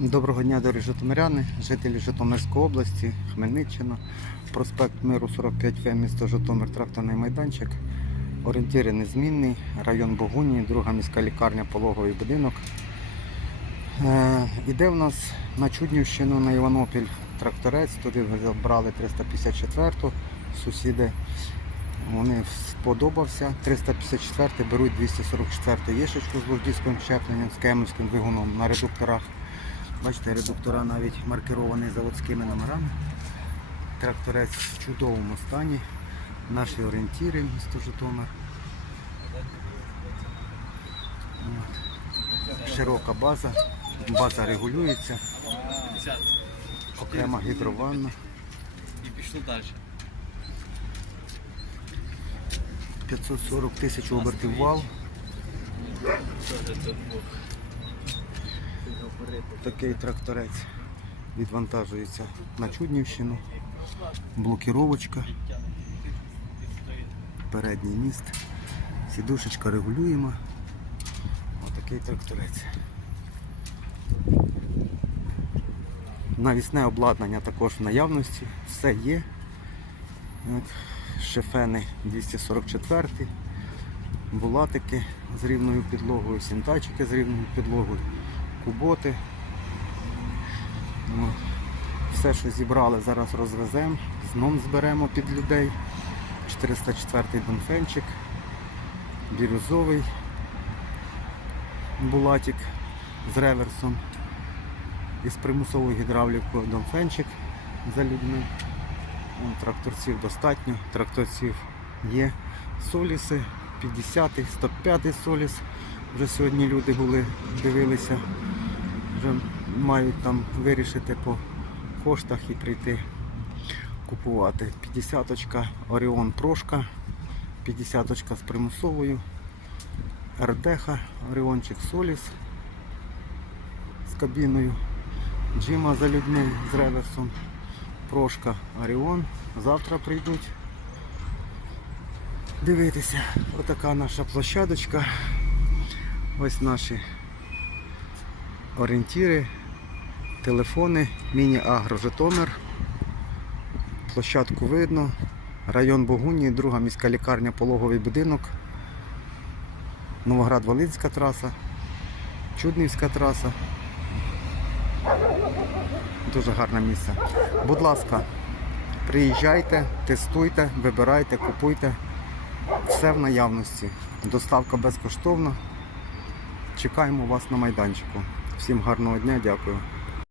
Доброго дня, дорогі житомиряни, жителі Житомирської області, Хмельниччина, проспект Миру 45 В, місто Житомир, тракторний майданчик. Орієнтири незмінний, район Богуні, друга міська лікарня, пологовий будинок. Е, іде в нас на Чуднівщину, на Іванопіль тракторець, туди забрали 354-ту, сусіди. Вони сподобався. 354 беруть 244 єшечку з луждійським щепленням, з кемельським двигуном на редукторах. Бачите, редуктора навіть маркеровані заводськими номерами. Тракторець в чудовому стані. Наші орієнтіри, місто Житомир. От. Широка база, база регулюється, окрема гідрованна. І пішло далі. 540 тисяч обертів вал. Такий тракторець відвантажується на Чуднівщину. Блокіровочка. Передній міст. Сідушечка регулюємо. Отакий тракторець. Навісне обладнання також в наявності. Все є. Шефени 244, булатики з рівною підлогою, сінтачики з рівною підлогою, куботи. Ну, Все, що зібрали, зараз розвеземо, знов зберемо під людей. 404 донфенчик, бірюзовий булатик з реверсом із примусовою гідравлікою донфенчик за людьми. Вон, тракторців достатньо, тракторців є. Соліси 50-й, 105-й соліс. Вже сьогодні люди були, дивилися, вже мають там вирішити по коштах і прийти купувати. 50-очка Оріон Прошка, 50-очка з примусовою, РДХ, Оріончик Соліс з кабіною, Джима за людьми з реверсом. Прошка Оріон. Завтра прийдуть. Дивитися, отака наша площадочка. Ось наші орієнтіри, телефони, міні-агро Житомир. Площадку видно. Район Богуні, друга міська лікарня, пологовий будинок. Новоград-Волинська траса, Чуднівська траса. Дуже гарне місце. Будь ласка, приїжджайте, тестуйте, вибирайте, купуйте. Все в наявності. Доставка безкоштовна. Чекаємо вас на майданчику. Всім гарного дня, дякую.